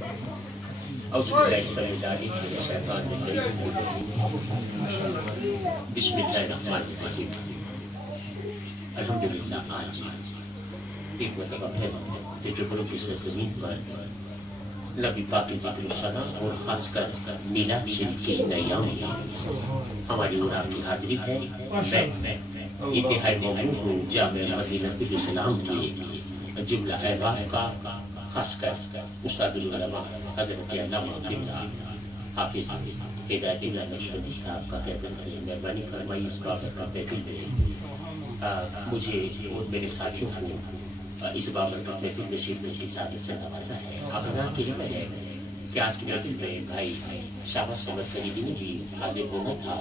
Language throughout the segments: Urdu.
اعوذ باللہ السمیع العلیم من الشیطان الرجیم بسم اللہ الرحمن الرحیم الحمدللہ آج ایک مرتبہ پھر پیٹربرو کی سرزمین پر نبی پاک کی ذکر الصلاح اور خاص کر میلاد شریف کے ایام میں ہماری اور آپ کی حاضری ہے. میں انتہائی ممنون ہوں جامعہ مدینہ الاسلام کے جملہ احباب کا، خاص کر استاد العلماء حضرت علامہ قبلہ حافظ ہدایت اللہ نقشبندی صاحب کا کہتے ہیں مہربانی فرمائی اس بابت کا محفل میں مجھے اور میرے ساتھیوں کو اس بابت کا محفل میں شرکت کی سعادت سے نوازا ہے. آپ حضرات کی علم ہے کہ آج کی محفل میں بھائی شاہباز قمر فریدی نے بھی حاضر ہونا تھا،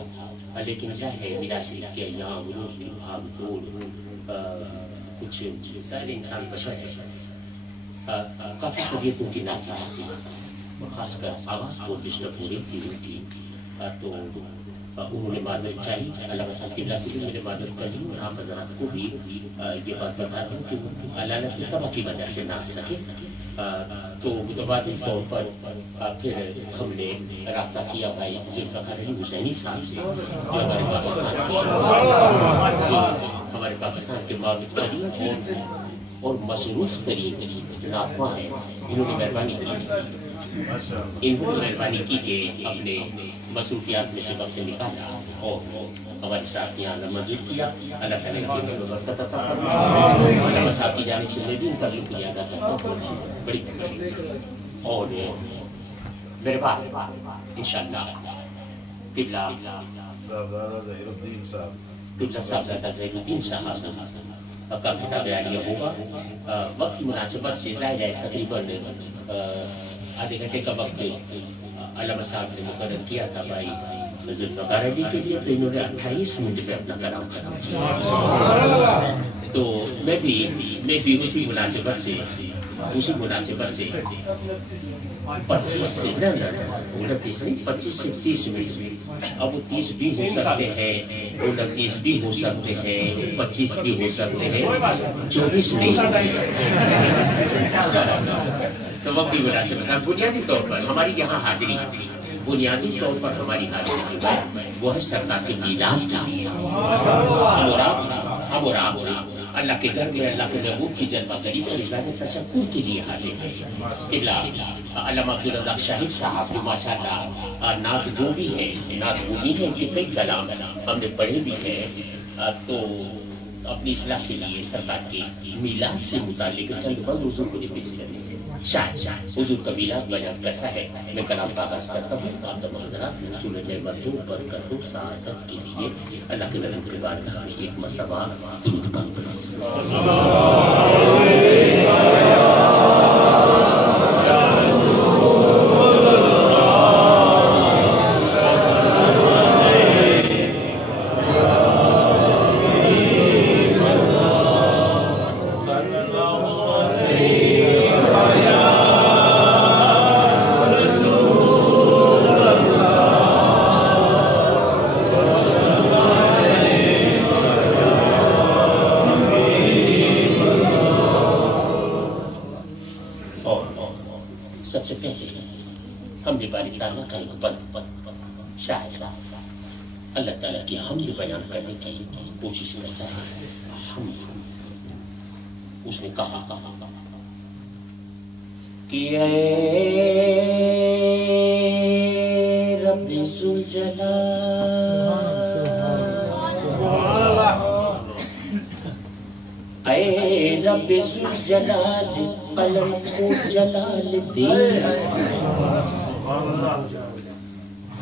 لیکن ظاہر ہے میلاد شریف کے ایام روز کی بھاگ دوڑ کچھ ظاہر انسان بشر ہے، کافی طبیعتوں کی ناساز تھی، خاص کر آواز کو ڈسٹرب ہو رہی تھی تو انہوں نے معذرت چاہی. علامہ صاحب قبلہ سے بھی میں نے معذرت کر لی اور آپ حضرات کو بھی یہ بات بتا رہا ہوں کہ علالت التبا کی وجہ سے نہ آ سکے. تو متبادل طور پر پھر ہم نے رابطہ کیا بھائی ذوالفقار علی حسینی صاحب سے جو ہمارے پاکستان کے معروف ترین اور مصروف ترین ناخواں ہیں. انہوں نے مہربانی کی کہ اپنے مصروفیات میں سے وقت نکالا اور ہمارے ساتھ یہاں آنا منظور کیا. اللہ تعالیٰ کی برکت عطا فرمائے. علامہ صاحب کی جانب سے میں بھی ان کا شکریہ ادا کرتا ہوں، بڑی مہربانی. اور میرے بعد انشاءاللہ قبلہ صاحبزادہ ظہیر الدین صاحب کا خطاب عالیہ ہوگا. وقت کی مناسبت سے ظاہر ہے تقریباً آدھے گھنٹے کا وقت علامہ صاحب نے مقرر کیا تھا بھائی ذوالفقار علی کے لیے، تو انہوں نے 28 منٹ میں اپنا کلام ختم کیا. تو میں بھی اسی مناسبت سے 25 سے 30 منٹ، اب وہ 30 بھی ہو سکتے ہیں، 29 بھی ہو سکتے ہیں، 25 بھی ہو سکتے ہیں، 24 نہیں سکتے. تو وقت کی مناسبت بنیادی طور پر ہماری یہاں حاضری وہ ہے سرکار کے میلاد کے لیے. ہم اور آپ اللہ کے گھر میں اللہ کے محبوب کی جلوہ گری پر اظہار تشکر کے لیے حاضر ہیں. علامہ عبدالرزاق شاہد صاحب جو ماشاءاللہ نعت گو بھی ہے، ان کے کئی کلام ہم نے پڑھے بھی ہیں. تو اپنی اصلاح کے لیے سرکار کے میلاد سے متعلق چند بند حضور کو پیش کرتے ہیں. شاید حضور کا میلاد بیان کرتا ہے. میں کلام کا آغاز کرتا ہوں. آپ تمام حضرات حصول نعمتوں برکتوں سعادت کے لیے اللہ کے نبی کے بارگاہ میں ایک مرتبہ درود پاک پڑھیں. سب سے پہلے ہم نے باری تعالیٰ کا ایک بند شاید اللہ تعالیٰ کی حمد بیان کرنے کی کوشش کرتا ہے. اس نے کہا کہ اے رب ذوالجلال، اے رب ذوالجلال قلم کو جلال دے،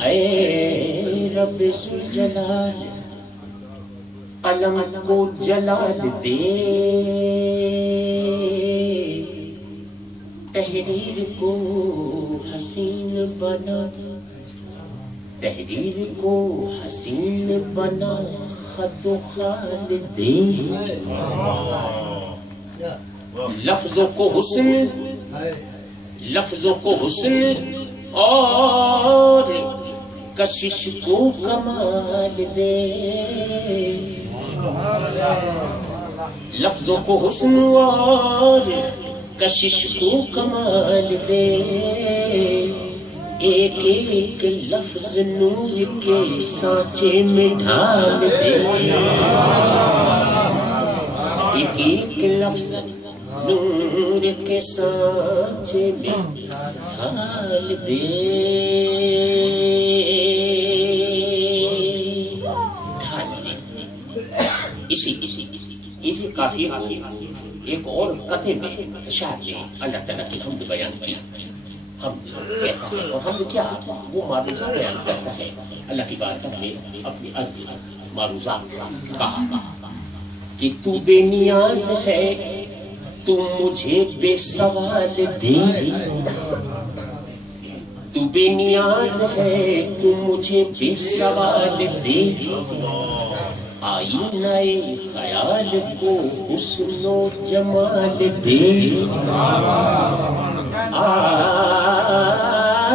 اے رب ذوالجلال قلم کو جلال دے، تحریر کو حسین بنا، تحریر کو حسین بنا، خط و خال دے، لفظوں کو حسن، لفظوں کو حسن اور کشش کو کمال دے، لفظوں کو حسن اور کشش کو کمال دے ایک ایک لفظ نور کے سانچے میں ڈھال دے ایک ایک لفظ نور کے سانچے میں ڈھال دے اسی قافیے کو ایک اور قطعے میں شاعر نے اللہ تعالیٰ کی حمد بیان کی حمد کہتا ہے اور حمد کیا وہ معروضہ بیان کرتا ہے اللہ کی بارگاہ میں اپنی عرض معروضہ کہا کہ تو بے نیاز ہے تو مجھے بے سوال دے تو بے نیاز ہے تو مجھے بے سوال دے آئینہ خیال کو حسن و جمال دے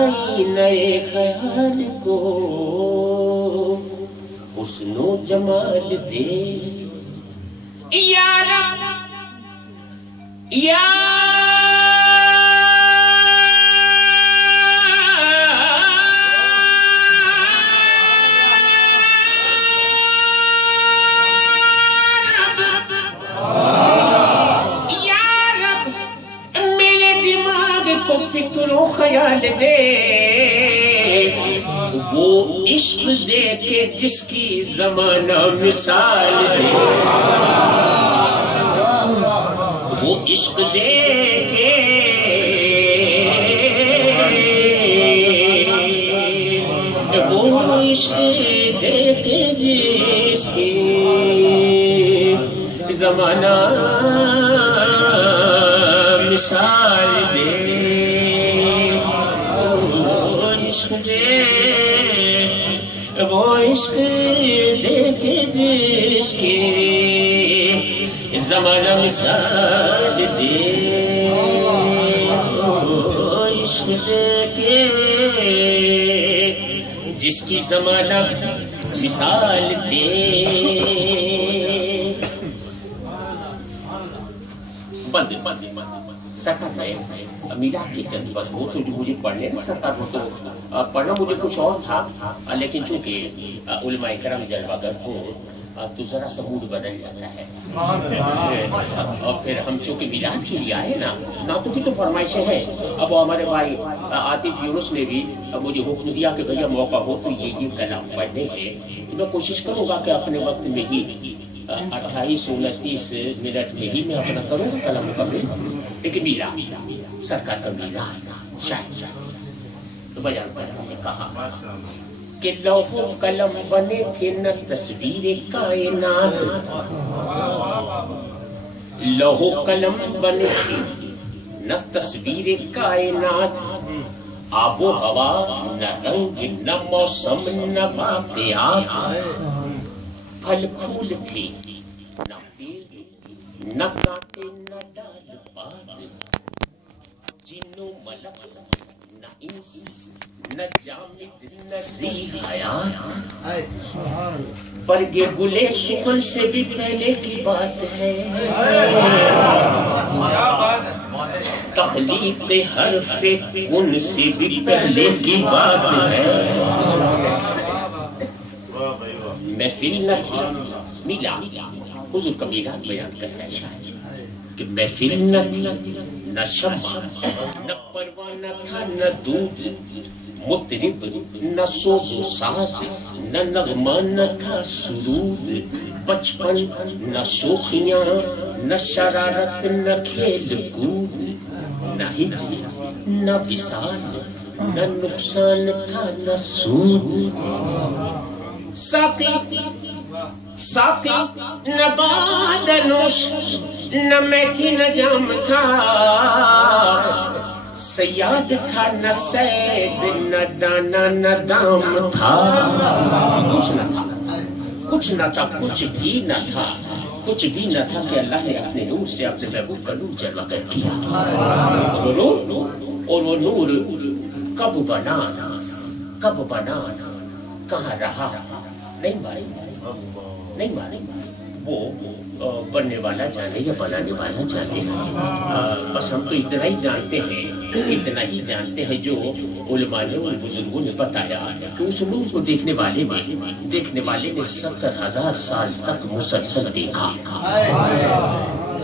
آئینہ خیال کو حسن و جمال دے یا رب یا فکر و خیال دے وہ عشق دے کے جس کی زمانہ مثال دے وہ عشق دے کے وہ عشق دے کے جس کی زمانہ مثال دے وہ عشق دے کے جس کی زمانہ مثال دے وہ عشق دے کے جس کی زمانہ مثال دے سرکار صاحب میلاد کے چند بات وہ تو جو مجھے پڑھنے نا سرکار وہ تو پڑھنا مجھے کچھ اور تھا لیکن چونکہ علماء کرام جلوہ گر ہوں تو ذرا سا موڈ بدل جاتا ہے اور پھر ہم چونکہ میلاد کے لیے آئے نا نعتوں کی تو فرمائشیں ہیں اب وہ ہمارے بھائی عاطف یونس نے بھی مجھے حکم دیا کہ بھیا موقع ہو تو یہ کلام پڑھنے ہیں میں کوشش کروں گا کہ اپنے وقت میں ہی 28-29 منٹ میں ہی میں اپنا کروں گا کلام مکمل لیکن میلاد سرکار کا میلاد شاید تو بیان کرتا ہے کہا کہ لوح و قلم بنے تھے نہ تصویر کائنات لوح و قلم بنے تھے نہ تصویر کائنات آب و ہوا نہ رنگ نہ موسم نہ واقعات پھل پھول تھے نہ پیڑ نہ کانٹے نہ ڈال پات جن و ملک نہ انس نہ جامد نہ ذی حیات برگے گلے سخن سے بھی پہلے کی بات ہے تخلیق حرف کن سے بھی پہلے کی بات ہے محفل نہ تھی میلاد حضور کا میلاد بیان کرتا ہے شاید کہ محفل نہ تھی نہ شمع نہ پروانہ تھا نہ دودھ مطرب نہ سوز و ساز نہ نغمہ نہ تھا سرود بچپن نہ شوخیاں نہ شرارت نہ کھیل کود نہ ہجر نہ وصال نہ نقصان تھا نہ سود ساقی نہ باد نوش نہ میٹھی نہ جام تھا سیاد تھا نہ سید نہ دانا نہ دام تھا کچھ نہ تھا کچھ بھی نہ تھا کچھ بھی نہ تھا کہ اللہ نے اپنے نور سے اپنے محبوب کا نور جلوہ گر کیا اور وہ نور کب بنانا کہاں رہا نہیں مارے وہ بننے والا جانے یا بنانے والا جانے. بس ہم تو اتنا ہی جانتے ہیں جو علماء نے اور بزرگوں نے بتایا کہ اس نور کو دیکھنے والے نے 70,000 سال تک مسلسل دیکھا.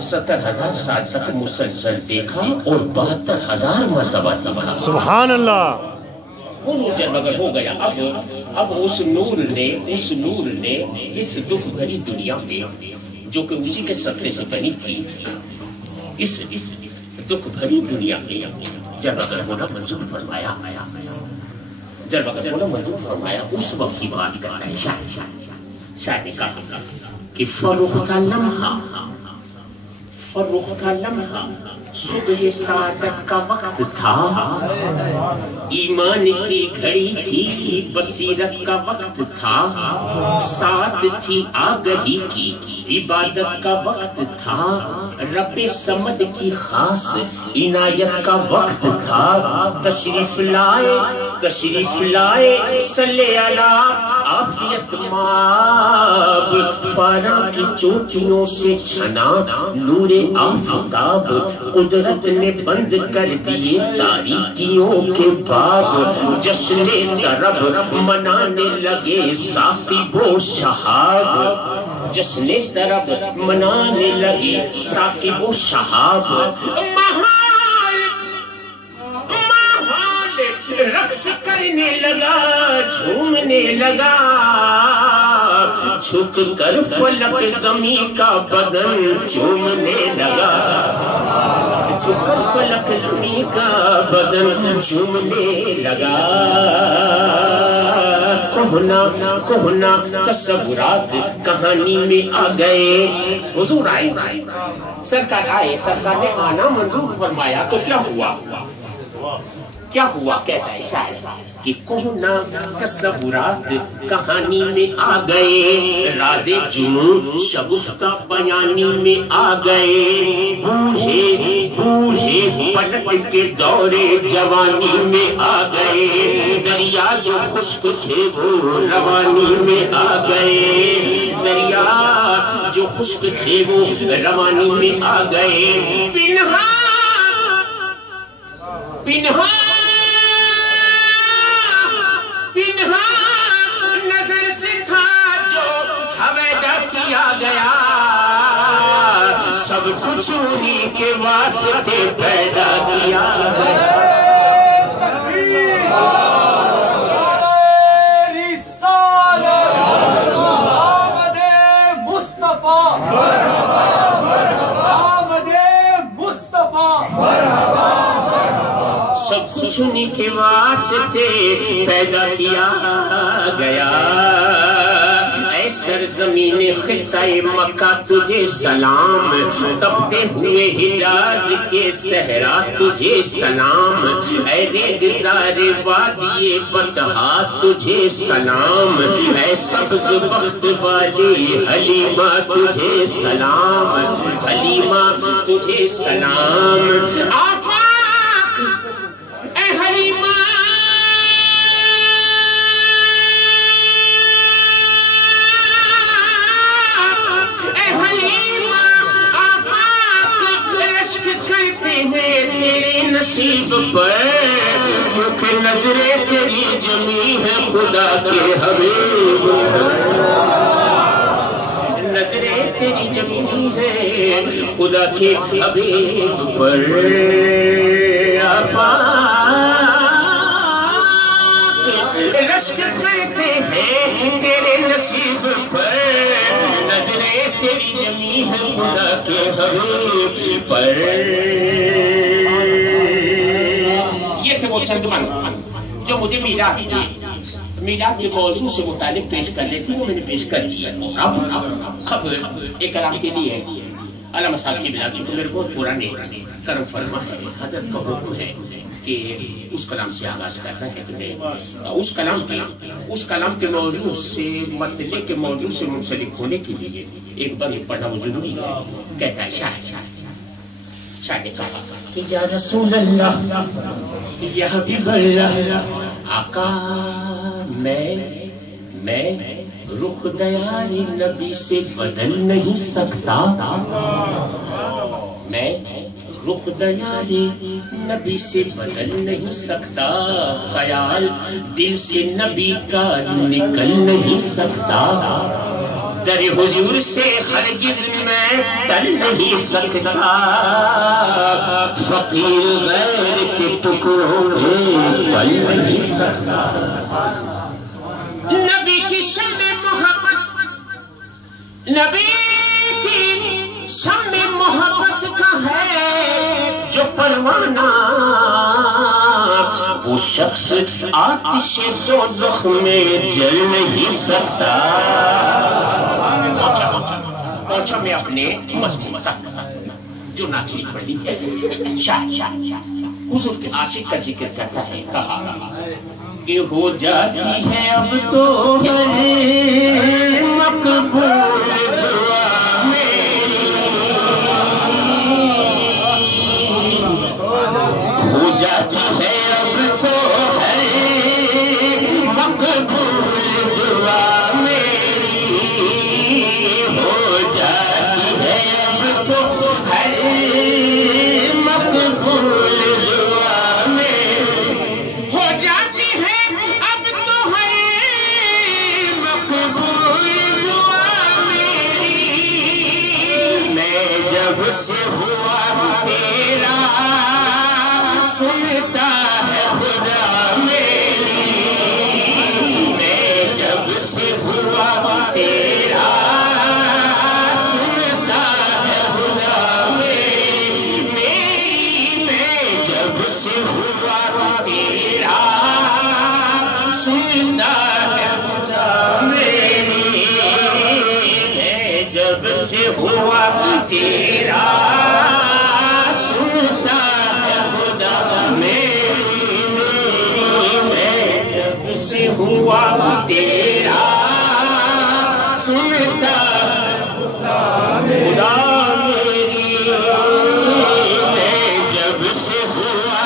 70,000 سال تک مسلسل دیکھا اور 72,000 مرتبہ دیکھا. سبحان اللہ. وہ نور جب اگر ہو گیا اب اس نور نے اس دکھ بھری دنیا میں جو کہ اسی کے صدقے سے بنی تھی اس دکھ بھری دنیا میں جب اگر ہونا منظور فرمایا اس وقت کی بات کرنا ہے. شاید نے کہا کہ فرخت لمحہ صبح سعادت کا وقت تھا، ایمان کی گھڑی تھی، بصیرت کا وقت تھا، ساتھ تھی آگہی کی عبادت کا وقت تھا، رب صمد کی خاص عنایت کا وقت تھا. تشریف لائے صلی اللہ عافیت ماب، فارا کی چوٹیوں سے چھنا نور آفتاب، قدرت نے بند کر دیے تاریکیوں کے باب، جشن طرب منانے لگے ساقی و شہاب، جشن طرب منانے لگے ساقی و شہاب. رقص کرنے لگا، جھومنے لگا، جھک کر فلک زمین کا بدن چومنے لگا، جھک کر فلک زمین کا بدن چومنے لگا. کوہنا تصورات کہانی میں آ گئے. حضور آئے، سرکار نے آنا منظور فرمایا تو کیا ہوا کہتا ہے شاعر کہ کوہنا تصورات کہانی میں آ گئے، راز جنون شگفتہ بیانی میں آ گئے، بوڑھے پلٹ کے دورے جوانی میں آ گئے، دریا جو خشک تھے وہ روانی میں آ گئے، دریا جو خشک تھے وہ روانی میں آ گئے. پنہا نظر سے تھا جو حویدہ کیا گیا، سب کچھ انہی کے واسطے پیدا کیا گیا. سب کچھ انہی کے واسطے پیدا کیا گیا. اے سرزمین خطہ مکہ تجھے سلام، تپتے ہوئے حجاز کے صحرا تجھے سلام، اے ریگزار وادی بطحا تجھے سلام، اے سبز بخت والی حلیمہ تجھے سلام، حلیمہ تجھے سلام. تیرے نصیب پر کیونکہ نظریں تیری جمی ہے خدا کے حبیب، نظریں تیری جمی ہے خدا کے حبیب پر. رشک کرتے ہیں تیرے نصیب پر، نظریں تیری جمی ہے خدا کے حبیب پر. یہ تھے وہ چند من جو مجھے میلاد کے موضوع سے متعلق پیش کرنے تھی، وہ میں نے پیش کر دیا. اب ایک کلام کے لیے علامہ صاحب کی بلاد چونکہ میرے بہت پرانے کرم فرما ہے، حضرت کا حکم ہے کہ اس کلام سے آغاز کرنا ہے. کہ اس کلام کے موضوع سے مطلع کے موضوع سے منسلک ہونے کے لیے ایک بند پڑھنا وہ ضروری ہے. کہتا ہے شاہ نے کہا کہ یا رسول اللہ، یا حبیب اللہ، آقا میں رخ دیاری نبی سے بدل نہیں سکتا میں رخ دیاری نبی سے بدل نہیں سکتا خیال دل سے نبی کا نکل نہیں سکتا در حضور سے ہرگز میں ٹل نہیں سکتا فقیر غیر کے ٹکڑوں میں ٹل نہیں سکتا نبی کی شمع محبت نبی کی شمع محبت کا ہے جو پروانہ وہ شخص آتش دوزخ میں جل نہیں سکتا پہنچا میں اپنے مضمون تک جو ناچنی پڑھی ہے شاہ حضور کے عاشق کا ذکر کرتا ہے کہا کہ ہو جاتی ہے اب تو مقبول دعا میری ہو جاتی ہے اب تو مقبول دعا میری ہو جاتی ہے اب تو مقبول دعا میری ہو جاتی ہے جب سے ہوا تیرا سنتا ہے خدا میری میں جب سے ہوا تیرا سنتا ہے خدا میری میں جب سے ہوا تیرا سنتا ہے خدا میری میں جب سے ہوا تیرا سنتا ہے خدا میری میں جب سے ہوا تیرا سنتا ہے خدا میری میں جب سے ہوا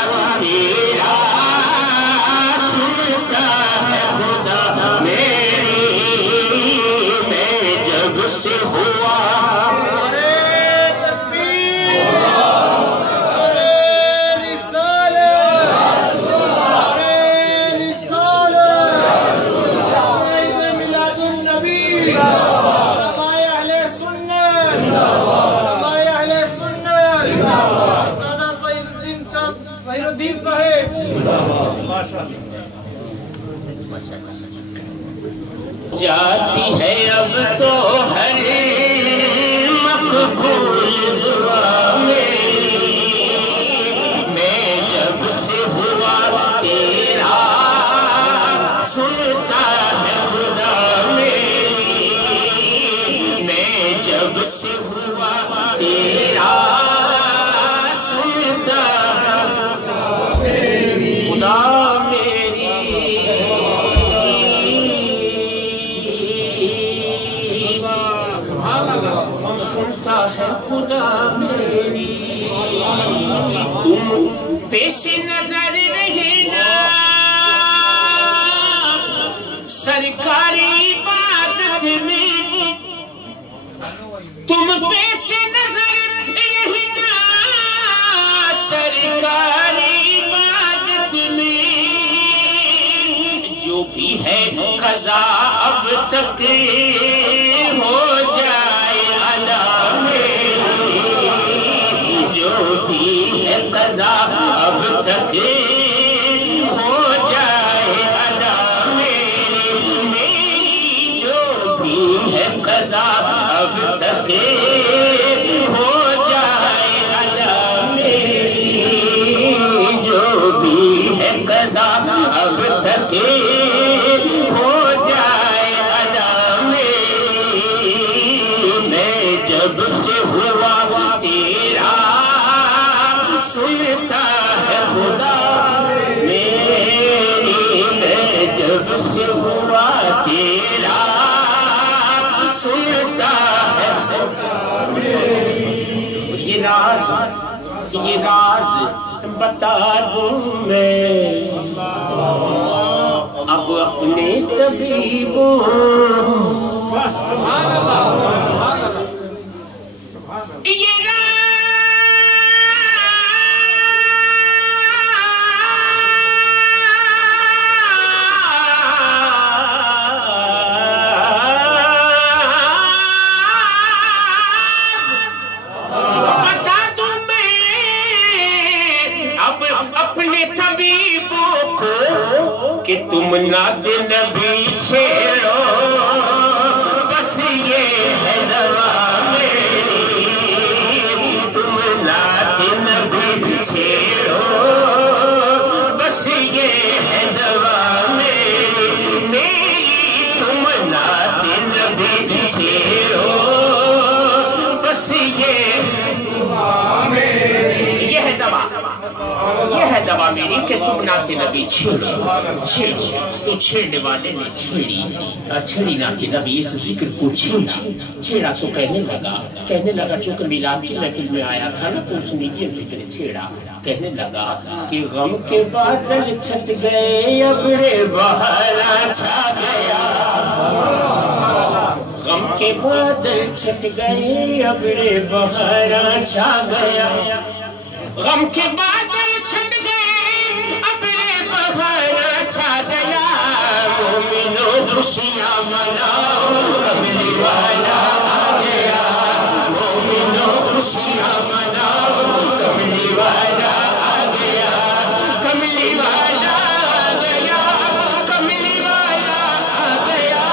تیرا سنتا ہے خدا میری میں جب سے ہوا جاتی ہے اب تو ہر مقبول دعا میری میں جب سے ہوا تیرا سنتا ہے خدا میری میں جب سے ہوا تیرا سنتا ہے خدا سنتا ہے خدا میری تم پیش نظر رہنا سرکاری عبادت میں تم پیش نظر رہنا سرکاری عبادت میں جو بھی ہے قضا اب تک ہو جائے جو بھی ہے قضا اب تک ہو جائے ادا میری جو بھی ہے قضا اب تک ہو جائے ادا میری جو بھی ہے قضا اب تک ہو جائے ادا میری میں جب سے ہوا تیرا سنتا ہے خدا میری میں جب سے ہوا تیرا سنتا ہے خدا میری یہ راز بتا دوں میں اب اپنے طبیبوں اپنے طبیبوں کو کہ تم نعت نبی چھیڑو، بس یہ ہے دوا میری، تم نعت نبی چھیڑو، بس یہ ہے دوا میری، تم نعت نبی چھیڑو، بس یہ ہے دوا، یہ ہے دوا میری کہ تم نعت نبی چھیڑو۔ تو چھیڑنے والے نے چھیڑی نعت نبی، اس ذکر کو چھیڑا تو کہنے لگا چونکہ میلاد کی محفل میں آیا تھا نا، تو اس نے یہ ذکر چھیڑا، کہنے لگا کہ غم کے بادل چھٹ گئے، ابر بہار چھا گیا، غم کے بادل چھٹ گئے، ابر بہار چھا گیا، غم کے بادل چھٹ گئے، ابر بہار چھا گیا، مومنو خوشیاں مناؤ، کملی والا آ گیا، مومنو خوشیاں مناؤ، کملی والا آ گیا، کملی والا آ گیا، کملی والا آ گیا،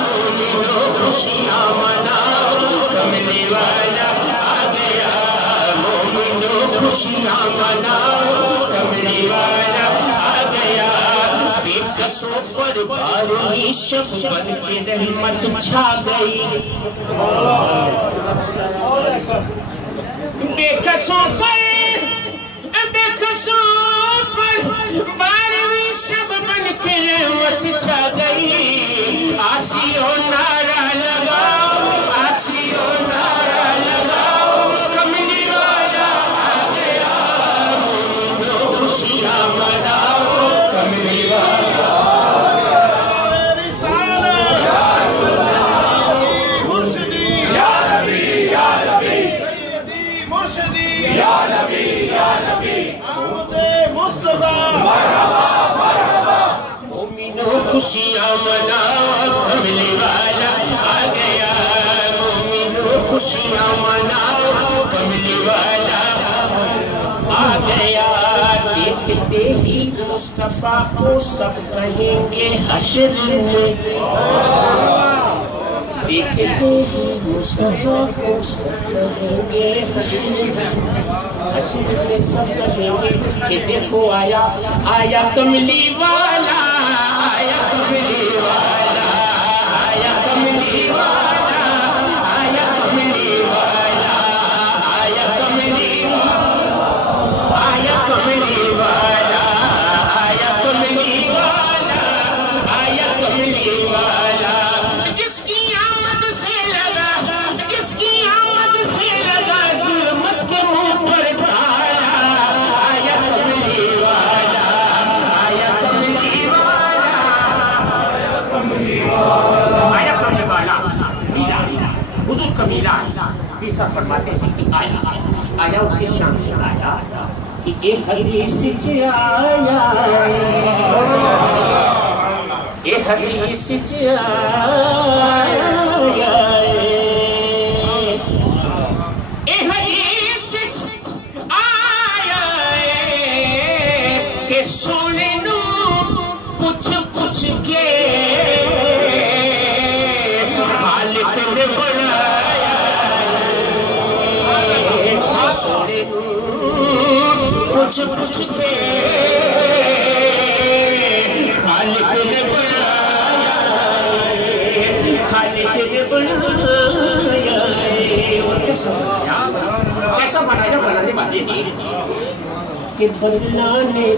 مومنو خوشیاں مناؤ، کملی والا آ گیا، مومنو خوشیاں مناؤ، کملی والا آ گیا، بے قصوں پر بارہویں شب بن کے رحمت چھا گئی، بے قصوں پر بارہویں شب بن کے رحمت چھا گئی، آسیوں نعرہ لگاؤ، آسیوں نعرہ لگاؤ، کملی والا آ گیا، مومنو خوشیاں مناؤ، کملی والا آ گیا، رسالت مرشدی یا نبی یا نبی، سیدی مرشدی یا نبی یا نبی، آمد مصطفیٰ مرحبا مرحبا، مومنو خوشیاں مناؤ، کملی والا آ گیا، مومنو خوشیاں مناؤ، کملی والا آ گیا، دیکھتے ہی مصطفیٰ کو سب کہیں گے حشر میں، دیکھتے ہی مصطفیٰ کو سب کہیں گے حشر میں، سب کہیں گے کہ دیکھو آیا کملی والا، آیا کملی والا، آیا کملی والا، آیا کملی والا، آیا کملی والا، آیا کملی والا، آیا کملی والا، آیا کملی والا، جس کی آمد سے لگا، جس کی آمد سے لگا ظلمت کے منہ پر تالا، آیا کملی والا، آیا کملی والا، آیا کملی والا، آیا کملی والا، میلاد، حضور کا میلاد، پیسہ فرماتے ہیں کہ آیا اس کی شان سے آیا، کہ ایک حدیث چ آیا، ایک حدیث چ آیا، ایک حدیث چ آیا، کہ سونے نو پوچھ پوچھ کے خالق نے بنایا، سونے پوچھ پوچھ کے خالق نے بنایا، خالق نے بنایا، اور کیسا بنایا بنانے والے نے کہ بدلانے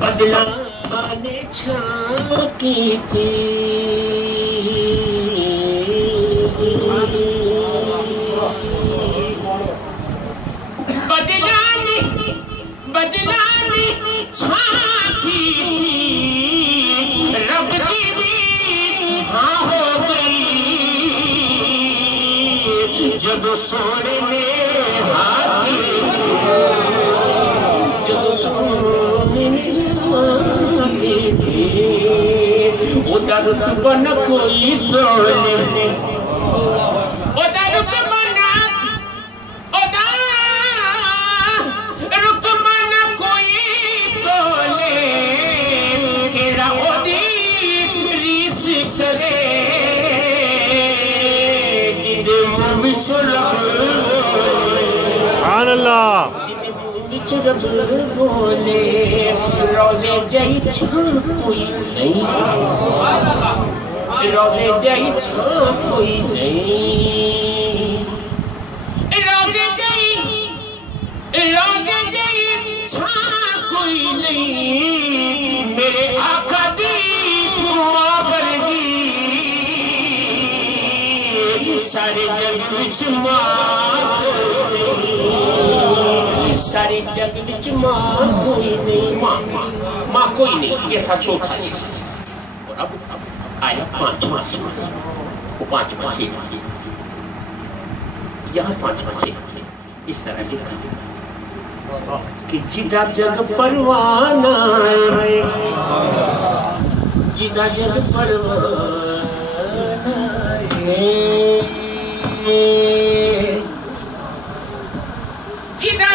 بدلانے چھا کی تھی، بدلانے چھا کی تھی، رب کی بھی ہاں ہو گئی، جب سونے نے ہاتھ کی، جب سونے نے ہاتھ کی، رتبہ نہ کوئی تولے رتبہ نہ کوئی تولے کیڑا اودی ریس کرے جدے منہ وچ رب سبحان اللہ رب بولے روزے جائی چھوڑ کوئی نہیں روزے جائی چھوڑ کوئی نہیں روزے جائی چھوڑ کوئی نہیں میرے آقا دی مابر دی سارے جگ وچ سارے جگ وچ ماں کوئی نہیں ماں کوئی نہیں یہ تھا چوتھا سے اور اب آیا پانچواں سے وہ پانچواں سے یہاں پانچواں سے اس طرح لکھا کہ جدا جگ پروانہ ہے جدا جگ پروانہ ہے جدا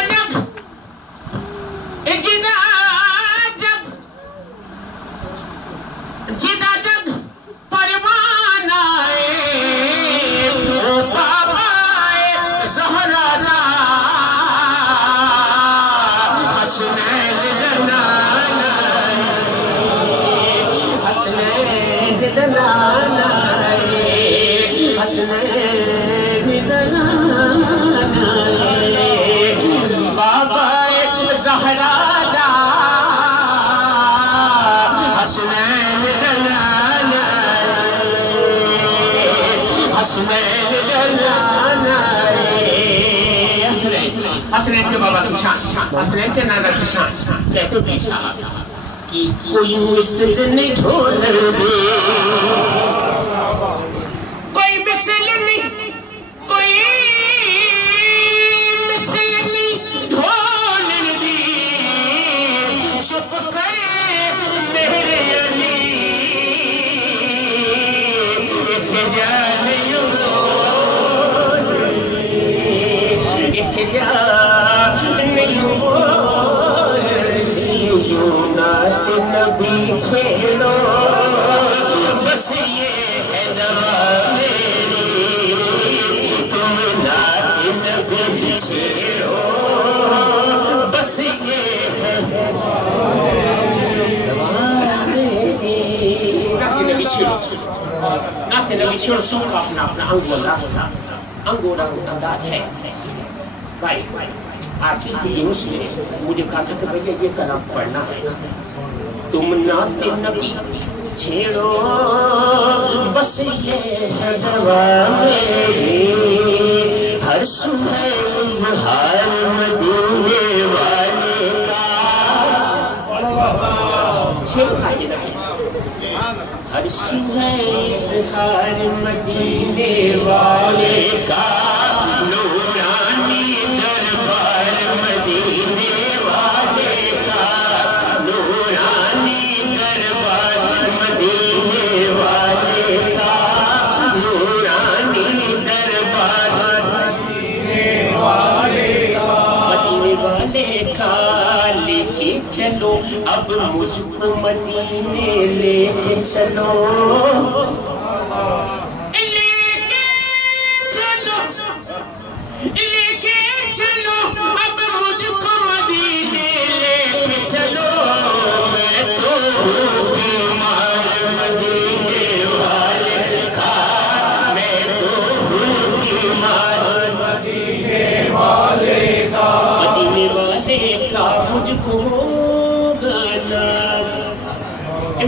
جگ پروانہ بابا زہرا حسنین دلانا حسنین دلانا حسنین دلانا بابا زہرا حسنین دلانا حسنین دلانا حسنین کے بابا کی شان حسنین کے نانا کی شان کہتے بھی صاحب کہ کوئی مثل نہیں ڈھول دے کوئی مثل نہیں کوئی مثل نہیں ڈھول دے چپ کرے میرے علی اتھے جا نہیں یوں نات نبی چھیڑو بس یہ ہے دوا میری تم نات نبی چھیڑو بس یہ ہے دوا میری نات نبی چھیڑو نات نبی چھیڑو سب کا اپنا انگول راستہ انگول انداز ہے بھائی آتی تھی یونس نے مجھے کہا تھا کہ بھئی یہ کلام پڑھنا ہے تم نات نبی چھیڑو بس یہ ہے دوا میری ہر سو ہے اظہار مدینے والے کا چھیڑو کھاتے نبی ہر سو ہے اظہار مدینے والے کا نورانی دربار مدینے والے کا نورانی دربار مدینے والے کا نورانی دربار مدینے والے کا لے کے چلو اب مجھ کو مدینے لے کے چلو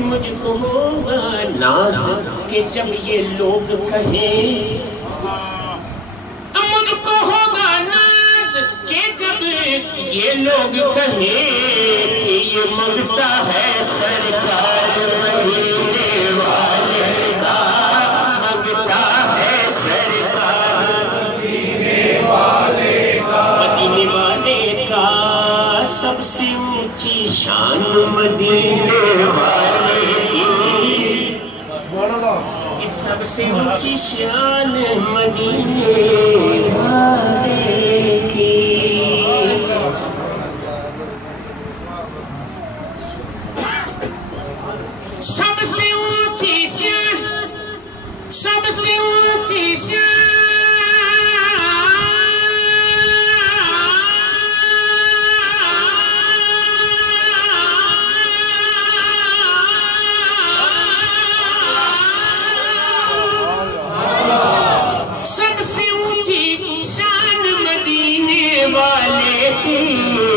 مجھ کو ہوگا ناز کہ جب یہ لوگ کہیں مجھ کو ہوگا ناز کہ جب یہ لوگ کہیں کہ یہ منگتا ہے سرکار مدینے والے کا منگتا ہے سرکار مدینے والے کا سب سے اونچی شان مدینے والے کی سے اونچی شان مدینے والے کی سب سے اونچی شان سب سے اونچی شان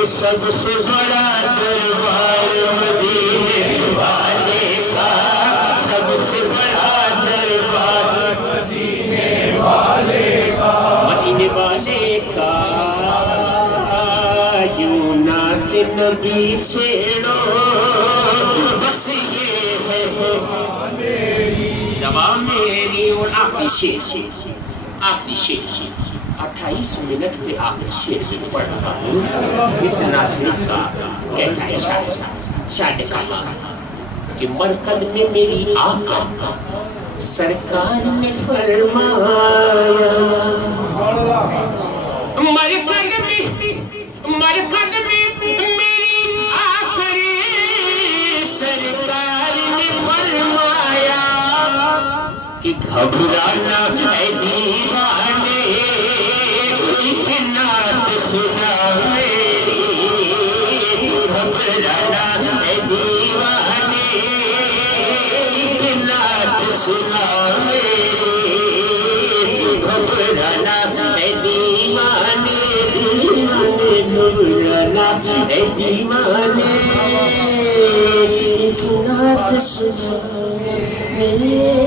سب سے بڑا دربار مدینے والے کا سب سے بڑا دربار مدینے والے کا یوں نعت نبی چھیڑو بس یہ ہے دوا میری اور آخری شیر 28 منٹ پہ آخر شیر میں پڑھ رہا ہوں اس ناظرہ کا کہتا ہے شاہ نے کہا کہ مرقد میں میری آقا سرکار نے فرمایا مرقد میں میری آخر سرکار نے فرمایا کہ گھبرانا ہے دیوانے سنا میری گھبرانا ہے دیوانے نعت سنا میری گھبرانا ہے دیوانے گھبرانا ہے دیوانے نعت سنا میری